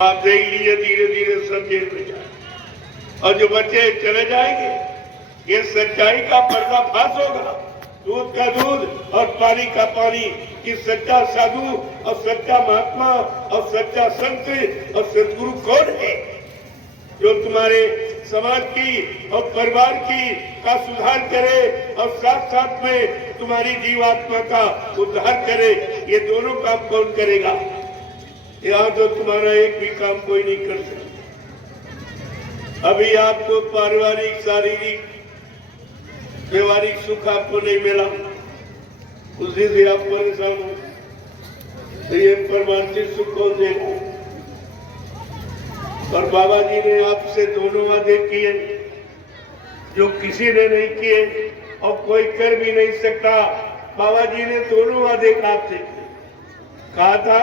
आप देख लीजिए धीरे धीरे सचेत हो जाए और जो बच्चे चले जाएंगे ये सच्चाई का पर्दाफाश होगा। दूध का दूध और पानी का पानी कि सच्चा साधु और सच्चा महात्मा और सच्चा संत और सदगुरु कौन है जो तुम्हारे समाज की और परिवार की का सुधार करे और साथ साथ में तुम्हारी जीवात्मा का उद्धार करे। ये दोनों काम कौन करेगा? यहाँ तो तुम्हारा एक भी काम कोई नहीं कर सकता। अभी आपको पारिवारिक शारीरिक व्यवहारिक सुख आपको नहीं मिला, उसी से आप परेशान हो, तो ये परमार्थिक सुख कौन देगा? और बाबा जी ने आपसे दोनों वादे किए जो किसी ने नहीं किए और कोई कर भी नहीं सकता। बाबा जी ने दोनों वादे आपसे कहा था,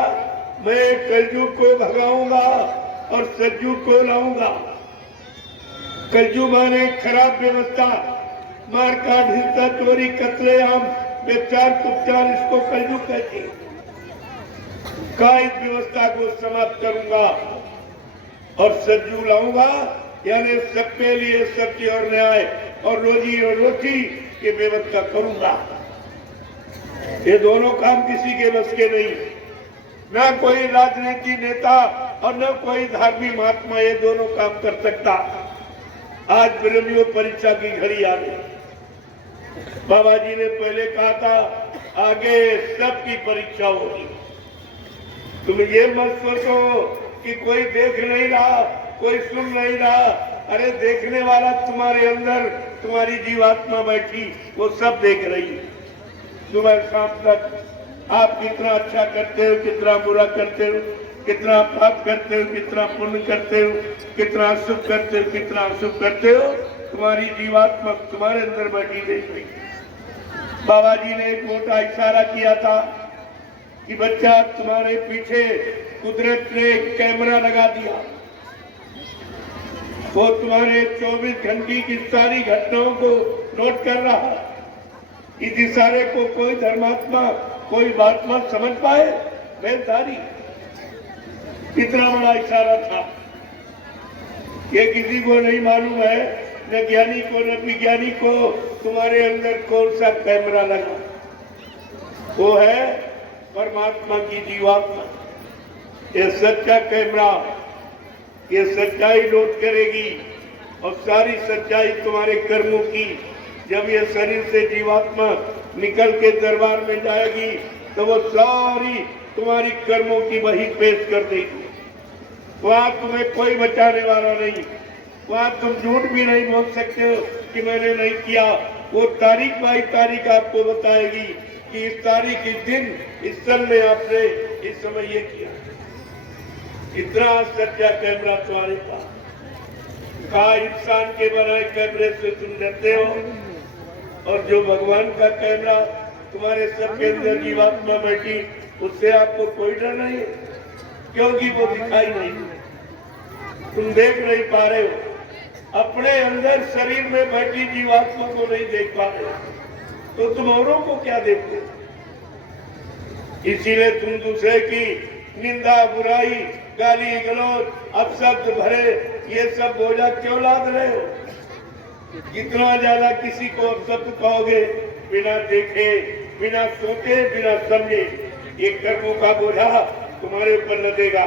मैं कलयुग को भगाऊंगा और सतयुग को लाऊंगा। कलयुग माने खराब व्यवस्था, मार काट हिंसा चोरी कत्लेआम व्यभिचार कुचार, इसको कलयुग कहते हैं। का इस व्यवस्था को समाप्त करूंगा और सतयुग लाऊंगा, यानी सबके लिए सत्य और न्याय और रोजी और रोटी की व्यवस्था करूंगा। ये दोनों काम किसी के बस के नहीं, ना कोई राजनीति नेता और न कोई धार्मिक महात्मा ये दोनों काम कर सकता। आज ब्रह्मयोग परीक्षा की घड़ी आ गई। बाबा जी ने पहले कहा था आगे सबकी परीक्षा होगी। तुम ये मत सोचो कि कोई देख नहीं रहा, कोई सुन नहीं रहा। अरे देखने वाला तुम्हारे अंदर तुम्हारी जीवात्मा बैठी, वो सब देख रही है। सुबह शाम तक आप कितना अच्छा करते हो, कितना बुरा करते हो, कितना पाप करते हो, कितना पुण्य करते हो, कितना अशुभ करते हो, कितना अशुभ करते हो, तुम्हारी जीवात्मा तुम्हारे अंदर बैठी देख रही। बाबा जी ने एक मोटा इशारा किया था कि बच्चा तुम्हारे पीछे कुदरत ने कैमरा लगा दिया, वो तुम्हारे 24 घंटे की सारी घटनाओं को नोट कर रहा है। इस इशारे को कोई धर्मात्मा कोई बात मत समझ पाए, बेदारी कितना बड़ा इशारा था। ये किसी को नहीं मालूम है, न ज्ञानी को न विज्ञानी को, तुम्हारे अंदर कौन सा कैमरा लगा। वो है परमात्मा की जीवात्मा। ये सच्चा कैमरा, ये सच्चाई नोट करेगी और सारी सच्चाई तुम्हारे कर्मों की जब ये शरीर से जीवात्मा निकल के दरबार में जाएगी तो वो सारी तुम्हारी कर्मों की वही पेश कर देगी। वहां तुम्हें कोई बचाने वाला नहीं, वहां तुम झूठ भी नहीं बोल सकते हो कि मैंने नहीं किया। वो तारीख बाई तारीख आपको बताएगी कि इस तारीख इस दिन इस सन में आपने इस समय ये किया। इतना सच्चा कैमरा तुम्हारे पास। कहा इंसान के बनाए कैमरे से तुम डरते हो और जो भगवान का कैमरा तुम्हारे सबके अंदर जीवात्मा बैठी, उससे आपको कोई डर नहीं है, क्योंकि वो दिखाई नहीं, तुम देख नहीं पा रहे हो। अपने अंदर शरीर में बैठी जीवात्मा को नहीं देख पा रहे हो, तो तुम औरों को क्या देखते हो? इसीलिए तुम दूसरे की निंदा बुराई गाली गलौज अपशब्द भरे ये सब बोझा क्यों लाद रहे हो? जितना ज्यादा किसी को अपशब्द कहोगे, बिना देखे बिना सोचे बिना समझे, ये कर्मों का बोझा तुम्हारे ऊपर लगेगा।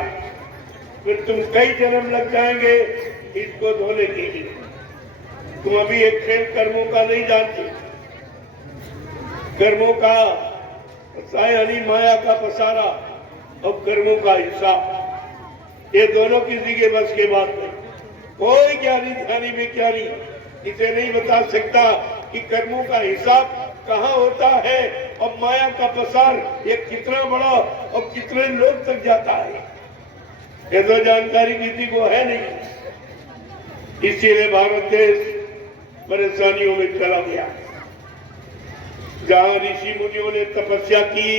फिर तुम कई जन्म लग जाएंगे इसको धोने के लिए। तुम अभी एक खेल कर्मों का नहीं जानते। कर्मों का यानी माया का पसारा और कर्मों का हिसाब, ये दोनों किसी के बस के बात नहीं। कोई ज्ञानी ध्यानी विज्ञानी इसे नहीं बता सकता कि कर्मों का हिसाब कहाँ होता है और माया का पसार ये कितना बड़ा और कितने लोग तक जाता है, ये तो जानकारी किसी को है नहीं। इसीलिए भारत देश परेशानियों में चला गया। जहाँ ऋषि मुनियों ने तपस्या की,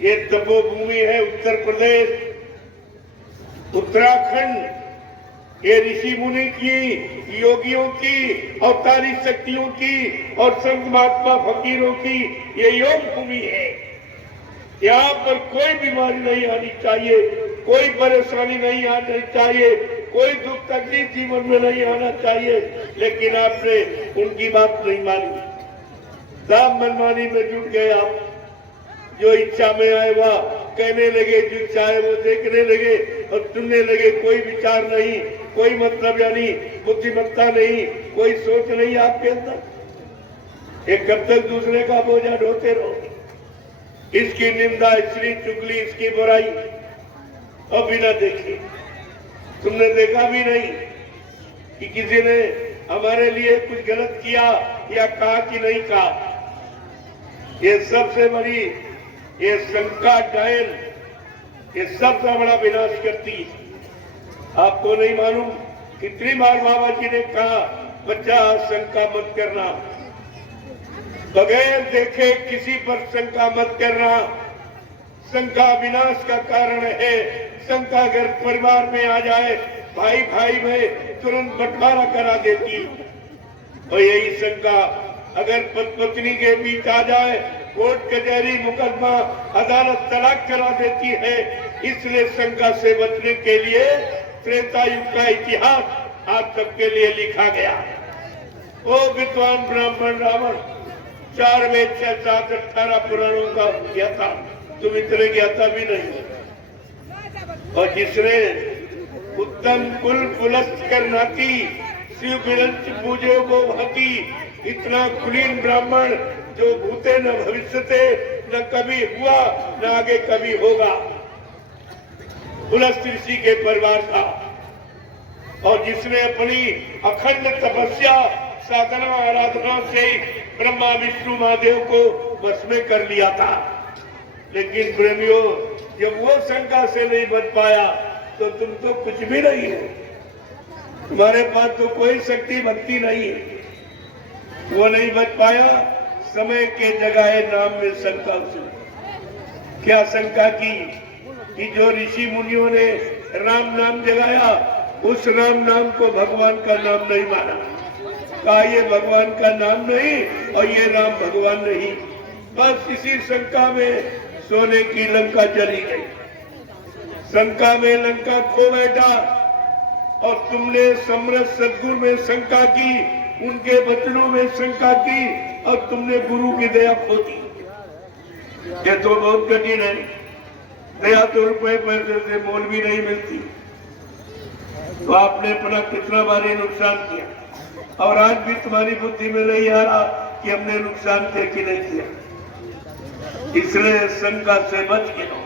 ये तपोभूमि है उत्तर प्रदेश उत्तराखंड, ये ऋषि मुनि की योगियों की अवतारी शक्तियों की और संत महात्मा फकीरों की ये योग भूमि है। यहाँ पर कोई बीमारी नहीं आनी चाहिए, कोई परेशानी नहीं आनी चाहिए, कोई दुख तकलीफ जीवन में नहीं आना चाहिए, लेकिन आपने उनकी बात नहीं मानी। सब मनमानी में जुट गए आप। जो इच्छा में आए वह कहने लगे, जो चाहे वो देखने लगे और सुनने लगे। कोई विचार नहीं, कोई मतलब यानी बुद्धिमत्ता नहीं, कोई सोच नहीं आपके अंदर। ये कब तक दूसरे का बोझा ढोते रहो? इसकी निंदा, इसकी चुगली, इसकी बुराई और बिना देखे। तुमने देखा भी नहीं कि किसी ने हमारे लिए कुछ गलत किया या कहा कि नहीं कहा। ये सबसे बड़ी ये शंका डायल, ये सबसे बड़ा विनाश करती है। आपको नहीं मालूम कितनी बार बाबा जी ने कहा, बच्चा शंका मत करना, बगैर देखे किसी पर शंका मत करना। शंका विनाश का कारण है। शंका अगर परिवार में आ जाए, भाई भाई में तुरंत बंटवारा करा देती। और यही शंका अगर पत्नी के बीच आ जाए, कोर्ट कचहरी मुकदमा अदालत तलाक करा देती है। इसलिए शंका से बचने के लिए त्रेता युग का इतिहास आप सबके लिए लिखा गया। ओ विद्वान ब्राह्मण रावण 4 वेद 6 7 18 पुराणों का ज्ञाता, तुम इतने ज्ञाता भी नहीं। और जिसने उत्तम कुल पुलस्त कर नाती, शिव विरंच पूजे को भाती, इतना कुलीन ब्राह्मण जो भूते न भविष्यते, न कभी हुआ न आगे कभी होगा। पुलस्त ऋषि के परिवार था और जिसने अपनी अखंड तपस्या, साधना, आराधना से ब्रह्मा विष्णु महादेव को वश में कर लिया था। लेकिन प्रेमियों, जब वो शंका से नहीं बच पाया तो तुम तो कुछ भी नहीं हो। तुम्हारे पास तो कोई शक्ति बनती नहीं है। वो नहीं बच पाया। समय के जगह नाम में शंका से क्या शंका की कि जो ऋषि मुनियों ने राम नाम जगाया, उस राम नाम को भगवान का नाम नहीं माना। कहा ये भगवान का नाम नहीं और ये राम भगवान नहीं। बस इसी शंका में सोने की लंका चली गई। शंका में लंका खो बैठा और तुमने समरस सदगुरु में शंका की, उनके वचनों में शंका की और तुमने गुरु की दया खो दी। ये तो बहुत कठिन है। दया तो रुपए पैसे से मोल भी नहीं मिलती। तो आपने अपना कितना भारी नुकसान किया और आज भी तुम्हारी बुद्धि में नहीं आ रहा कि हमने नुकसान किया कि नहीं किया। इसलिए शंका से बच के रहो।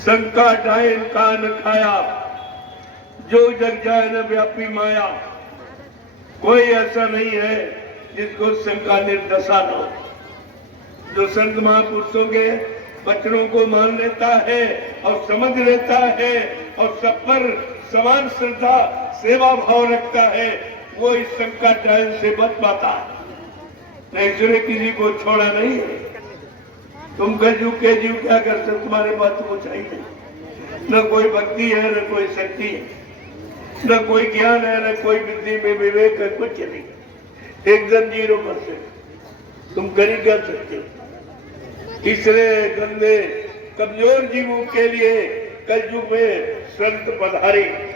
शंका डायन कान खाया, जो जग जाए न व्यापी माया। कोई ऐसा नहीं है जिसको शंका निर्दशा न हो। जो संत महापुरुषों के वचनों को मान लेता है और समझ लेता है और सब पर समान श्रद्धा सेवा भाव रखता है, वो इस शंका डायन से बच पाता है। इसलिए किसी को छोड़ा नहीं है। तुम कजू के जीव क्या कर सकते? तुम्हारे पास तो कुछ ही नहीं। न कोई भक्ति है, न कोई शक्ति है, न कोई ज्ञान है, न कोई बुद्धि में विवेक है, कुछ नहीं। एकदम 0%। तुम कर ही कर सकते हो। इसलिए गंदे कमजोर जीवों के लिए कलयुग में संत पधारे।